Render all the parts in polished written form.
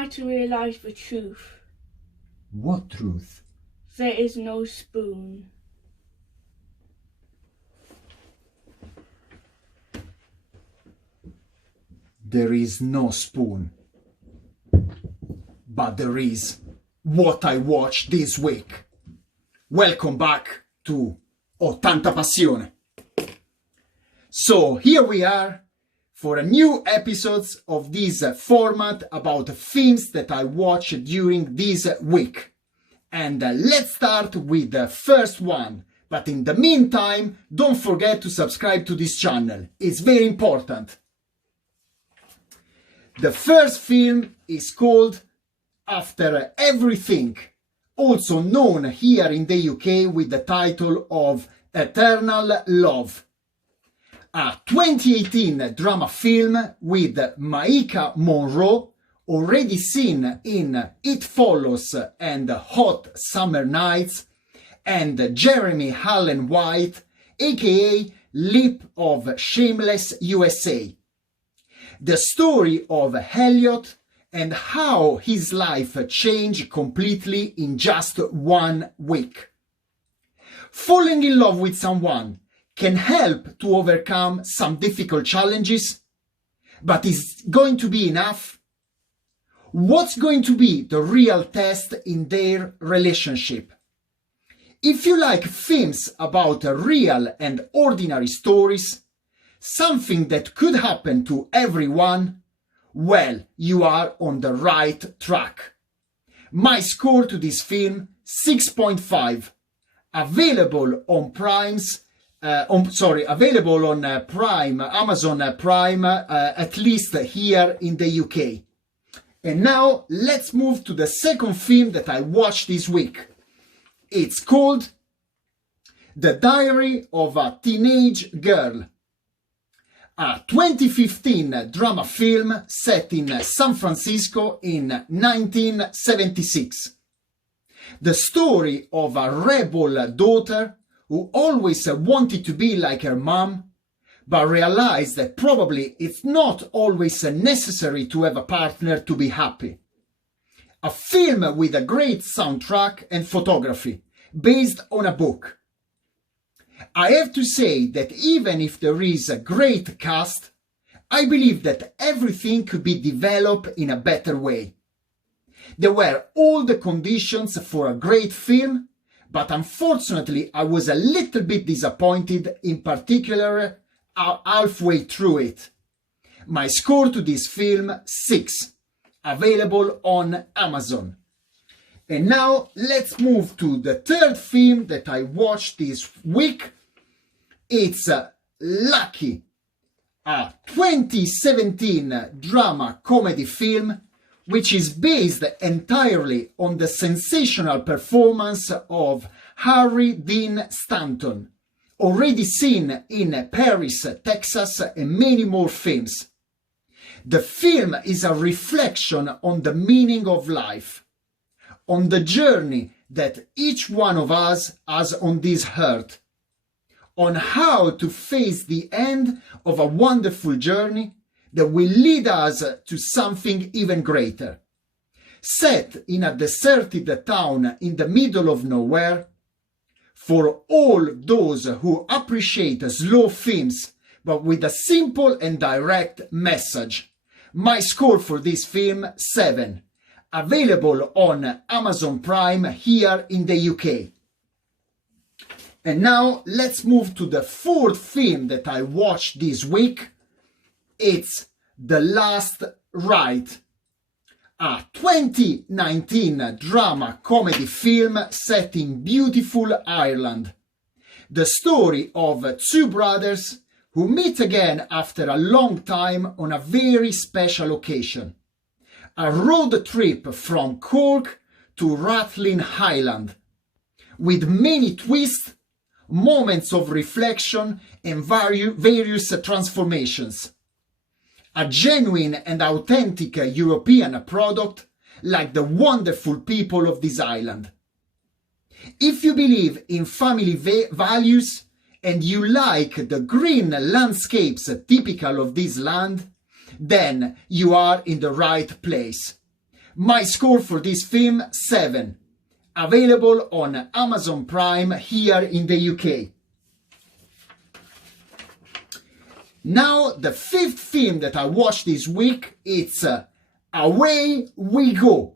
try to realize the truth. What truth? There is no spoon. There is no spoon. But there is what I watched this week. Welcome back to Ho Tanta Passione. So here we are for a new episode of this format about films that I watched during this week. And let's start with the first one. But in the meantime, don't forget to subscribe to this channel. It's very important. The first film is called After Everything, also known here in the UK with the title of Eternal Love. A 2018 drama film with Maika Monroe, already seen in It Follows and Hot Summer Nights, and Jeremy Allen White, aka Lip of Shameless USA. The story of Elliot and how his life changed completely in just 1 week. Falling in love with someone can help to overcome some difficult challenges, but is it going to be enough? What's going to be the real test in their relationship? If you like films about real and ordinary stories, something that could happen to everyone, well, you are on the right track. My score to this film, 6.5. Available on Amazon Prime, at least here in the UK. And now let's move to the second film that I watched this week. It's called The Diary of a Teenage Girl, a 2015 drama film set in San Francisco in 1976. The story of a rebel daughter who always wanted to be like her mom, but realized that probably it's not always necessary to have a partner to be happy. A film with a great soundtrack and photography, based on a book. I have to say that even if there is a great cast, I believe that everything could be developed in a better way. There were all the conditions for a great film, but unfortunately I was a little bit disappointed, in particular halfway through it. My score to this film, 6, available on Amazon. And now let's move to the third film that I watched this week. It's Lucky, a 2017 drama comedy film which is based entirely on the sensational performance of Harry Dean Stanton, already seen in Paris, Texas, and many more films. The film is a reflection on the meaning of life, on the journey that each one of us has on this earth, on how to face the end of a wonderful journey that will lead us to something even greater. Set in a deserted town in the middle of nowhere, for all those who appreciate slow films but with a simple and direct message, my score for this film, 7. Available on Amazon Prime here in the UK. And now let's move to the fourth film that I watched this week. It's The Last Ride, a 2019 drama comedy film set in beautiful Ireland. The story of 2 brothers who meet again after a long time on a very special occasion. A road trip from Cork to Rathlin Island, with many twists, moments of reflection and various transformations. A genuine and authentic European product like the wonderful people of this island. If you believe in family values and you like the green landscapes typical of this land, then you are in the right place. My score for this film, 7. Available on Amazon Prime here in the UK. Now, the fifth film that I watched this week, it's Away We Go,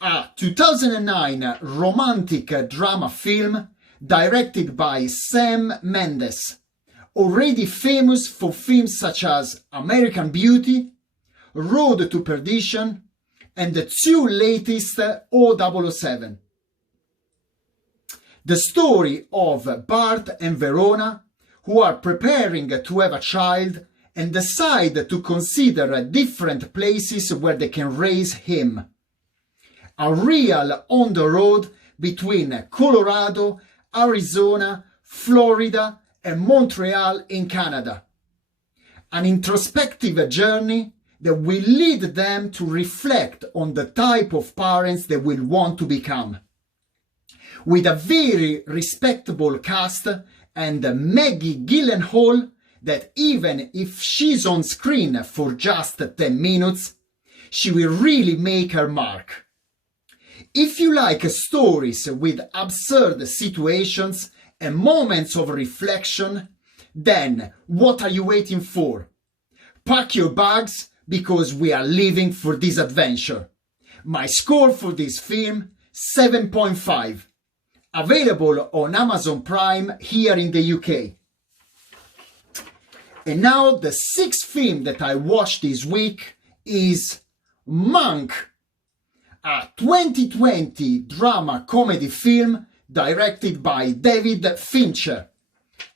a 2009 romantic drama film directed by Sam Mendes, already famous for films such as American Beauty, Road to Perdition, and the two latest 007. The story of Bart and Verona, who are preparing to have a child and decide to consider different places where they can raise him. A real on the road between Colorado, Arizona, Florida, and Montreal in Canada. An introspective journey that will lead them to reflect on the type of parents they will want to become. With a very respectable cast and Maggie Gyllenhaal that even if she's on screen for just 10 minutes, she will really make her mark. If you like stories with absurd situations and moments of reflection, then what are you waiting for? Pack your bags because we are leaving for this adventure. My score for this film, 7.5. Available on Amazon Prime here in the UK. And now the sixth film that I watched this week is Monk, a 2020 drama comedy film directed by David Fincher,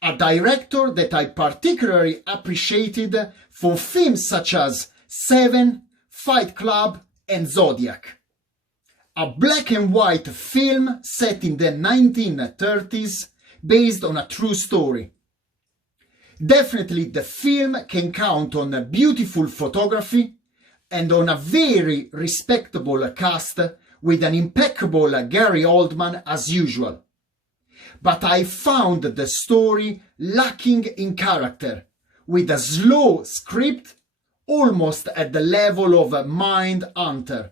a director that I particularly appreciated for films such as Seven, Fight Club, and Zodiac. A black and white film set in the 1930s based on a true story. Definitely the film can count on beautiful photography and on a very respectable cast with an impeccable Gary Oldman as usual. But I found the story lacking in character, with a slow script almost at the level of Mindhunter.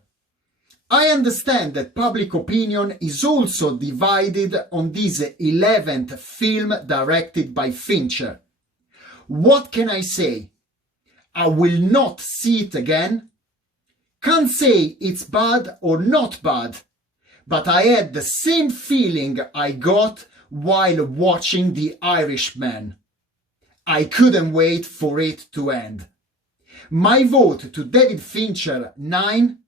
I understand that public opinion is also divided on this 11th film directed by Fincher. What can I say? I will not see it again. Can't say it's bad or not bad, but I had the same feeling I got while watching The Irishman. I couldn't wait for it to end. My vote to David Fincher, 9,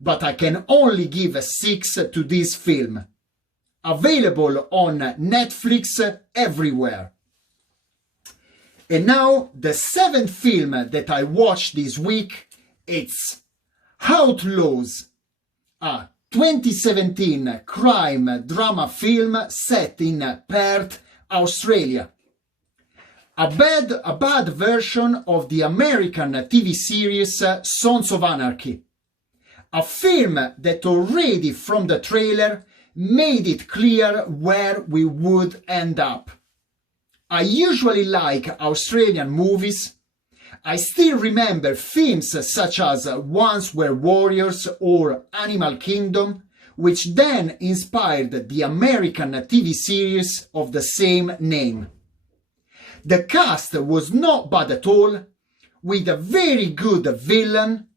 but I can only give a 6 to this film. Available on Netflix everywhere. And now the seventh film that I watched this week, it's Outlaws, a 2017 crime drama film set in Perth, Australia. A bad version of the American TV series Sons of Anarchy. A film that already from the trailer made it clear where we would end up. I usually like Australian movies. I still remember films such as Once Were Warriors or Animal Kingdom, which then inspired the American TV series of the same name. The cast was not bad at all, with a very good villain,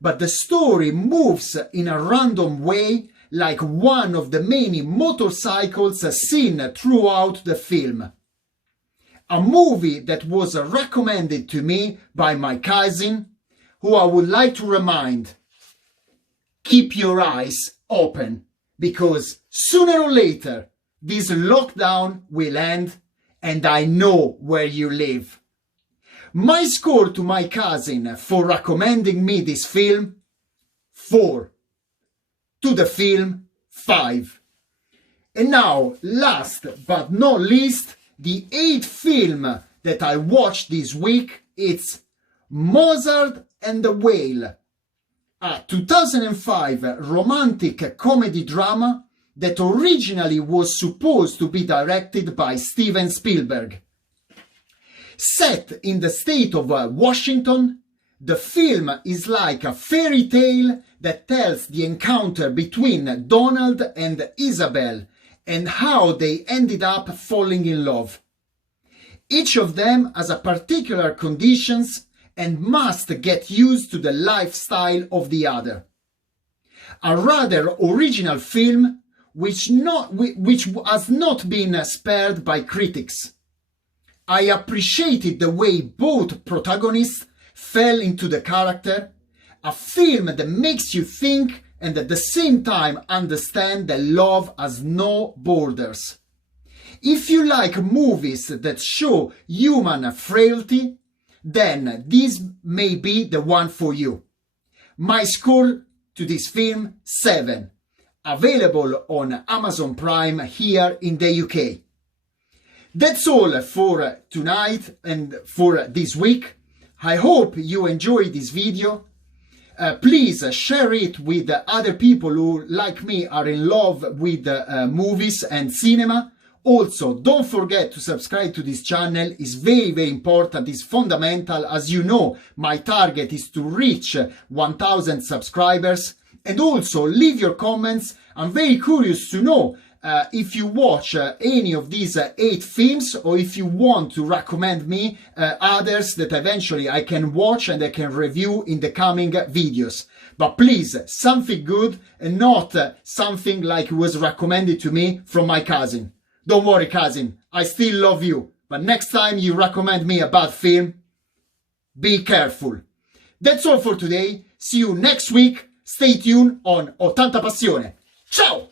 but the story moves in a random way, like one of the many motorcycles seen throughout the film. A movie that was recommended to me by my cousin, who I would like to remind, keep your eyes open, because sooner or later this lockdown will end and I know where you live. My score to my cousin for recommending me this film, 4. To the film, 5. And now, last but not least, the 8th film that I watched this week, it's Mozart and the Whale, a 2005 romantic comedy drama that originally was supposed to be directed by Steven Spielberg. Set in the state of Washington, The film is like a fairy tale that tells the encounter between Donald and Isabel and how they ended up falling in love. Each of them has a particular conditions and must get used to the lifestyle of the other. A rather original film which has not been spared by critics. I appreciated the way both protagonists fell into the character, a film that makes you think and at the same time understand that love has no borders. If you like movies that show human frailty, then this may be the one for you. My score to this film, 7. Available on Amazon Prime here in the UK. That's all for tonight and for this week. I hope you enjoyed this video. Please share it with other people who, like me, are in love with movies and cinema. Also, don't forget to subscribe to this channel. It's very important, it's fundamental. As you know, my target is to reach 1000 subscribers. And also, leave your comments. I'm very curious to know if you watch any of these 8 films, or if you want to recommend me others that eventually I can watch and I can review in the coming videos. But please, something good and not something like it was recommended to me from my cousin. Don't worry, cousin, I still love you. But next time you recommend me a bad film, be careful. That's all for today. See you next week. Stay tuned on 80 Passione. Ciao!